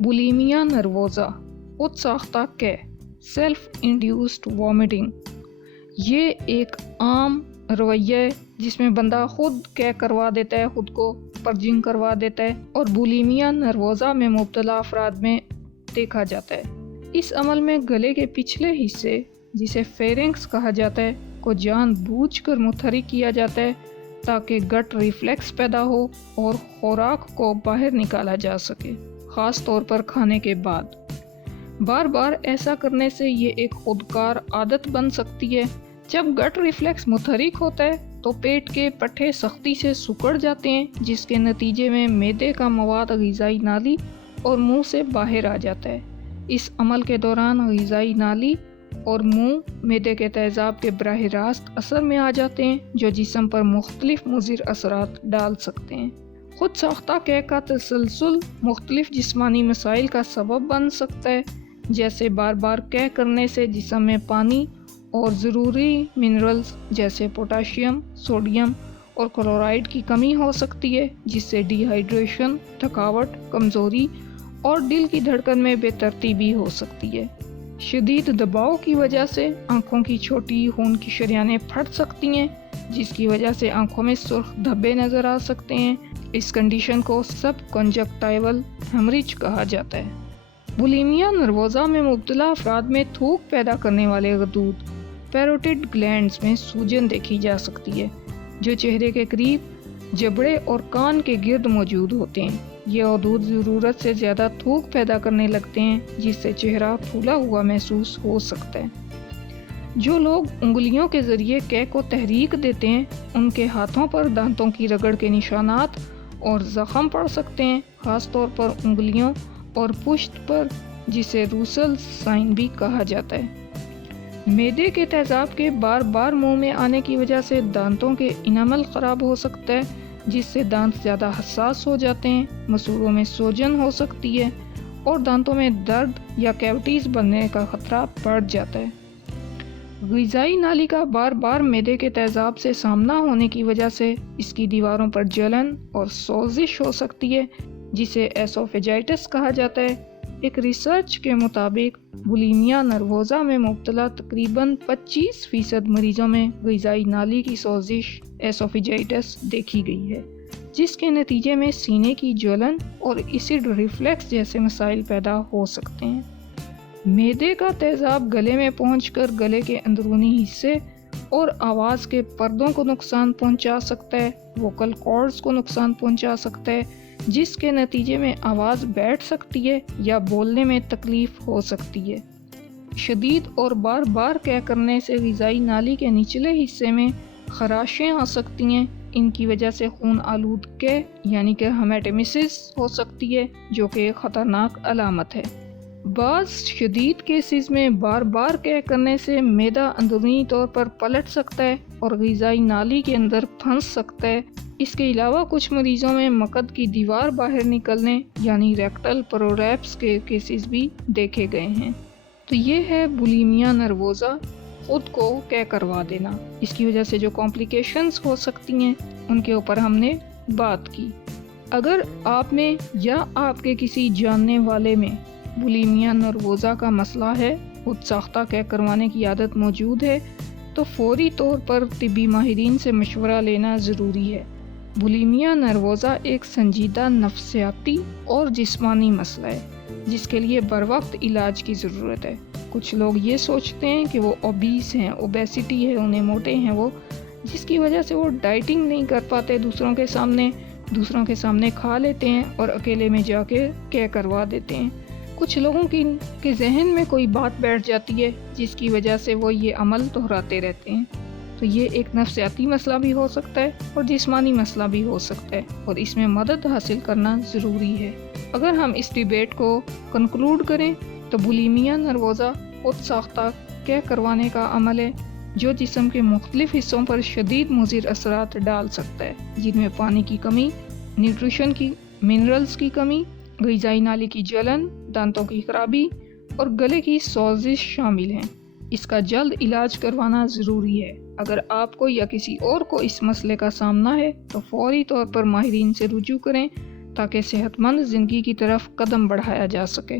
Bulimia nervosa खुद साख्ता कै self induced vomiting. ये एक आम रवैया है जिसमें बंदा खुद कै करवा देता है, खुद को पर्जिंग करवा देता है और बुलिमिया नर्वोज़ा में मुब्तला अफराद में देखा जाता है। इस अमल में गले के पिछले हिस्से जिसे फेरिंक्स कहा जाता है को जानबूझकर मुतहरिक किया जाता है ताकि गट रिफ्लेक्स पैदा हो और खुराक को बाहर निकाला जा सके, ख़ास तौर पर खाने के बाद। बार बार ऐसा करने से ये एक खुदकार आदत बन सकती है। जब गट रिफ्लेक्स मुतहरिक होता है तो पेट के पट्टे सख्ती से सिकुड़ जाते हैं, जिसके नतीजे में मैदे का मवाद ग़िज़ाई नाली और मुंह से बाहर आ जाता है। इस अमल के दौरान ग़िज़ाई नाली और मुंह मैदे के तेज़ाब के बराह रास्त असर में आ जाते हैं, जो जिस्म पर मुख्तलिफ मुज़िर असरात डाल सकते हैं। खुद साख्ता कै का तसलसल मुख्तलिफ जिस्मानी मसाइल का सबब बन सकता है, जैसे बार बार कै करने से जिस्म में पानी और ज़रूरी मिनरल्स जैसे पोटाशियम, सोडियम और क्लोराइड की कमी हो सकती है, जिससे डिहाइड्रेशन, थकावट, कमज़ोरी और दिल की धड़कन में बेतरतीबी हो सकती है। शदीद दबाव की वजह से आँखों की छोटी खून की शरियानें फट सकती हैं, जिसकी वजह से आँखों में सुर्ख धब्बे नज़र आ सकते हैं। इस कंडीशन को सब कंजक्टाइवल हेमरेज कहा जाता है। बुलिमिया नर्वोज़ा में मुब्तला अफराद में थूक पैदा करने वाले गदूद पैरोटिड ग्लैंड्स में सूजन देखी जा सकती है, जो चेहरे के करीब जबड़े और कान के गिर्द मौजूद होते हैं। ये गदूद ज़रूरत से ज़्यादा थूक पैदा करने लगते हैं, जिससे चेहरा फूला हुआ महसूस हो सकता है। जो लोग उंगलियों के ज़रिए कै को तहरीक देते हैं, उनके हाथों पर दांतों की रगड़ के निशानात और ज़ख़म पड़ सकते हैं, ख़ास तौर पर उंगलियों और पुश्त पर, जिसे रूसल साइन भी कहा जाता है। मैदे के तेज़ाब के बार बार मुंह में आने की वजह से दांतों के इनामल ख़राब हो सकता है, जिससे दांत ज़्यादा हसास हो जाते हैं, मसूड़ों में सूजन हो सकती है और दांतों में दर्द या कैविटीज़ बनने का ख़तरा बढ़ जाता है। ग़िज़ाई नाली का बार बार मैदे के तेज़ाब से सामना होने की वजह से इसकी दीवारों पर जलन और सोजिश हो सकती है, जिसे एसोफेजाइटिस कहा जाता है। एक रिसर्च के मुताबिक बुलिमिया नर्वोज़ा में मुब्तला तकरीबन 25% मरीजों में ग़िज़ाई नाली की सोजिश एसोफेजाइटिस देखी गई है, जिसके नतीजे में सीने की जलन और एसिड रिफ्लेक्स जैसे मसाइल पैदा हो सकते हैं। मैदे का तेज़ाब गले में पहुंचकर गले के अंदरूनी हिस्से और आवाज़ के पर्दों को नुकसान पहुंचा सकता है, वोकल कॉर्ड्स को नुकसान पहुंचा सकता है, जिसके नतीजे में आवाज़ बैठ सकती है या बोलने में तकलीफ़ हो सकती है। शदीद और बार बार कै करने से ग़िज़ाई नाली के निचले हिस्से में खराशें आ सकती हैं। इनकी वजह से खून आलूद कै यानी कि हेमेटेमेसिस हो सकती है, जो कि एक ख़तरनाक अलामत है। बाज़ शदीद केसेस में बार बार कै करने से मैदा अंदरूनी तौर पर पलट सकता है और ग़िज़ाई नाली के अंदर फंस सकता है। इसके अलावा कुछ मरीजों में मकद की दीवार बाहर निकलने यानी रेक्टल प्रोलैप्स के केसेस भी देखे गए हैं। तो ये है बुलिमिया नर्वोज़ा, खुद को कै करवा देना। इसकी वजह से जो कॉम्प्लिकेशंस हो सकती हैं उनके ऊपर हमने बात की। अगर आप में या आपके किसी जानने वाले में बुलिमिया नर्वोज़ा का मसला है, खुद साख्ता कै करवाने की आदत मौजूद है, तो फौरी तौर पर तिब्बी माहिरीन से मशवरा लेना ज़रूरी है। बुलिमिया नर्वोज़ा एक संजीदा नफ्सियाती और जिस्मानी मसला है, जिसके लिए बर वक्त इलाज की ज़रूरत है। कुछ लोग ये सोचते हैं कि वो ओबीस हैं, ओबेसिटी है, उन्हें मोटे हैं वो, जिसकी वजह से वो डाइटिंग नहीं कर पाते, दूसरों के सामने खा लेते हैं और अकेले में जाके कै करवा देते हैं। कुछ लोगों के जहन में कोई बात बैठ जाती है, जिसकी वजह से वो ये अमल दोहराते रहते हैं। तो ये एक नफ्सियाती मसला भी हो सकता है और जिस्मानी मसला भी हो सकता है, और इसमें मदद हासिल करना ज़रूरी है। अगर हम इस डिबेट को कंक्लूड करें तो बुलिमिया नर्वोज़ा खुद साख्ता कै करवाने का अमल है, जो जिस्म के मुख्तलिफ हिस्सों पर शदीद मुज़िर असरात डाल सकता है, जिनमें पानी की कमी, न्यूट्रिशन की, मिनरल्स की कमी, ग़िज़ाई नाली की जलन, दांतों की खराबी और गले की सोजिश शामिल हैं। इसका जल्द इलाज करवाना ज़रूरी है। अगर आपको या किसी और को इस मसले का सामना है तो फौरी तौर पर माहिरीन से रुजू करें, تاکہ صحت مند زندگی کی طرف قدم بڑھایا جا سکے۔